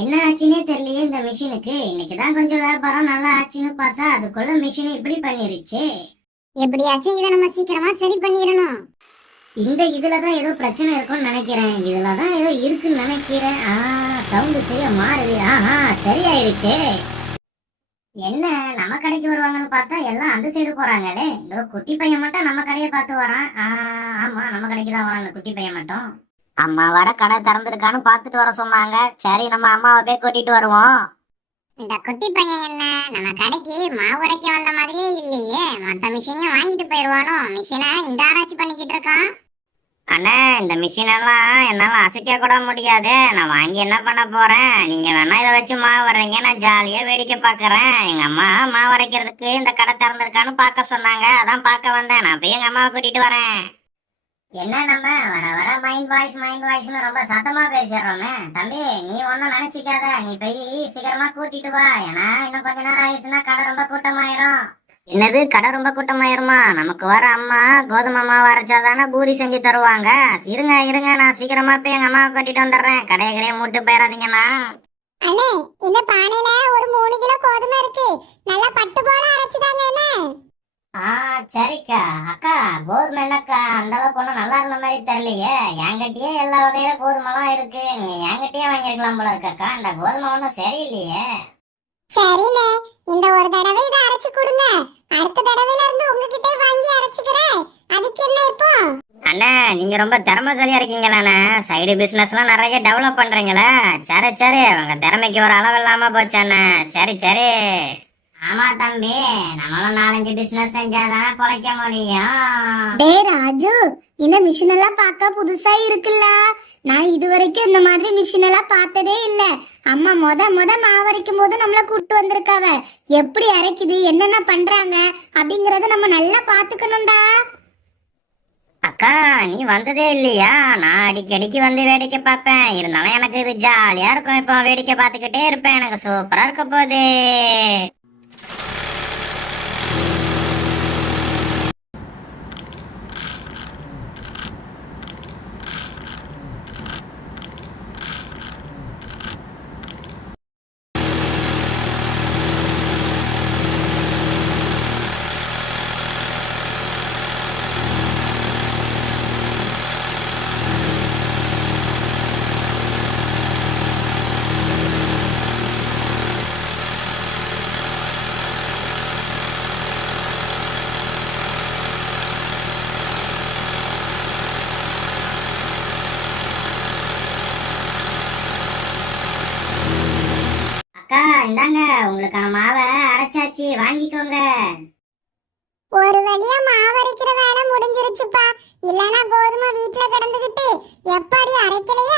என்ன ஆச்சுன்னே தெரியலையே இந்த மிஷினுக்கு. இன்னைக்கு தான் கொஞ்சம் வியாபாரம் நல்லா ஆச்சுன்னு பார்த்தா அதுக்குள்ள மிஷின் இப்படி பண்ணிருச்சு. எப்படியாச்சும் இதை நம்ம சீக்கிரமா சரி பண்ணிடணும். இந்த இதுல தான் ஏதோ பிரச்சனை இருக்கும்னு நினைக்கிறேன். இதுல தான் ஏதோ இருக்குன்னு நினைக்கிறேன். ஆ சவுண்டு சரியா மாறுது. ஆஹா சரியாயிடுச்சு என்ன நம்ம கடைக்கு வருவாங்கன்னு பார்த்தா எல்லாம் அந்த சைடு போறாங்களே. இந்த குட்டி பையன் மட்டும் நம்ம கடையை பார்த்து வரான். ஆமா நம்ம கடைக்கு தான் வரான் இந்த குட்டி பையன் மட்டும். அம்மா வர கடை திறந்துருக்கான்னு பார்த்துட்டு வர சொன்னாங்க. சரி நம்ம அம்மாவை போய் கூட்டிட்டு வருவோம். இந்த குட்டி பையன் என்ன? நம்ம கடைக்கு மாவு உரைக்க வந்த மாதிரியே இல்லையே. மத்த மிஷினையும் வாங்கிட்டு போயிருவானோ மிஷினை இந்த ஆராய்ச்சி பண்ணிக்கிட்டு இருக்கான். அண்ணே இந்த மிஷின் எல்லாம் என்னால அசைக்க கூட முடியாது. நான் வாங்கி என்ன பண்ண போறேன்? நீங்க வேணா இதை வச்சு மாவு வர்றீங்க. நான் ஜாலியா வேடிக்கை பார்க்கறேன். எங்க அம்மா மாவு வரைக்கிறதுக்கு இந்த கடை திறந்திருக்கான்னு பார்க்க சொன்னாங்க. அதான் பார்க்க வந்தேன். நான் போய் எங்க அம்மாவை கூட்டிட்டு வரேன். என்ன நம்ம? வர வர மைண்ட் வாய்ஸ் மைண்ட் வாய்ஸ்னு ரொம்ப சத்தமா பேசிடுறோமே. தம்பி நீ ஒன்னும் நினைச்சிக்காத. நீ போய் சீக்கிரமா கூட்டிட்டு வா. ஏன்னா இன்னும் கொஞ்ச நேரம் ஆயிடுச்சுன்னா கடை ரொம்ப கூட்டமாயிரும். என்னது? கடை ரொம்ப கூட்டமாயிருமா? நமக்கு வர அம்மா கோதுமை மாவு அரைச்சாதானே பூரி செஞ்சு தருவாங்க. இருங்க இருங்க. நான் சீக்கிரமா போய் எங்க அம்மாவை கூட்டிட்டு வந்துடுறேன். கடையை கடையை மூட்டு போயிடாதீங்கண்ணா அண்ணே இந்த பானையில ஒரு மூணு கிலோ கோதுமை இருக்கு. நல்லா பட்டு போல அரைச்சுதாங்க என்ன? சரிக்கா. அக்கா கோதுமை என்னக்கா அந்த அளவுக்கு ஒன்றும் நல்லா இருந்த மாதிரி தெரியலையே. என்கிட்டயே எல்லா வகையில கோதுமைலாம் இருக்கு. நீ என்கிட்டயே வாங்கிருக்கலாம் போல இருக்கக்கா. இந்த கோதுமை ஒன்றும் சரியில்லையே. சரிண்ணே. இந்த ஒரு தடவை இதை அரைச்சு கொடுங்க. அடுத்த தடவையில இருந்து உங்ககிட்ட வாங்கி அரைச்சுக்கிறேன். அதுக்கு என்ன இப்போ? அண்ணா நீங்க ரொம்ப திறமைசாலியா இருக்கீங்களாண்ணே. சைடு பிசினஸ்லாம் நிறைய டெவலப் பண்றீங்களே. சரி சரி. உங்க திறமைக்கு ஒரு அளவு இல்லாம போச்சு அண்ணே. சரி சரி. ஆமா தம்பி நம்மளும் நாலஞ்சு பிசினஸ் செஞ்சாதான் பொழைக்க முடியும். டே ராஜு இந்த மிஷின் எல்லாம் பார்க்க புதுசா இருக்குல்ல? நான் இது வரைக்கும் இந்த மாதிரி மிஷின் எல்லாம் பார்த்ததே இல்ல. அம்மா முத முத மாவரைக்கும் போது நம்மள கூட்டு வந்திருக்காவ. எப்படி அரைக்குது என்னென்ன பண்றாங்க அப்படிங்கறத நம்ம நல்லா பாத்துக்கணும்டா அக்கா நீ வந்ததே இல்லையா? நான் அடிக்கடிக்கு வந்து வேடிக்கை பார்ப்பேன். இருந்தாலும் எனக்கு இது ஜாலியா இருக்கும். இப்போ வேடிக்கை பார்த்துக்கிட்டே இருப்பேன். எனக்கு சூப்பரா இருக்க போகுது. இந்தாங்க உங்களுக்கான மாவை அரைச்சாச்சு வாங்கிக்கோங்க. ஒரு வழியா மாவரைக்கிற வேலை முடிஞ்சிருச்சுப்பா. இல்லனா கோதுமை வீட்ல கிடந்துகிட்டு எப்படி அரைக்கலையே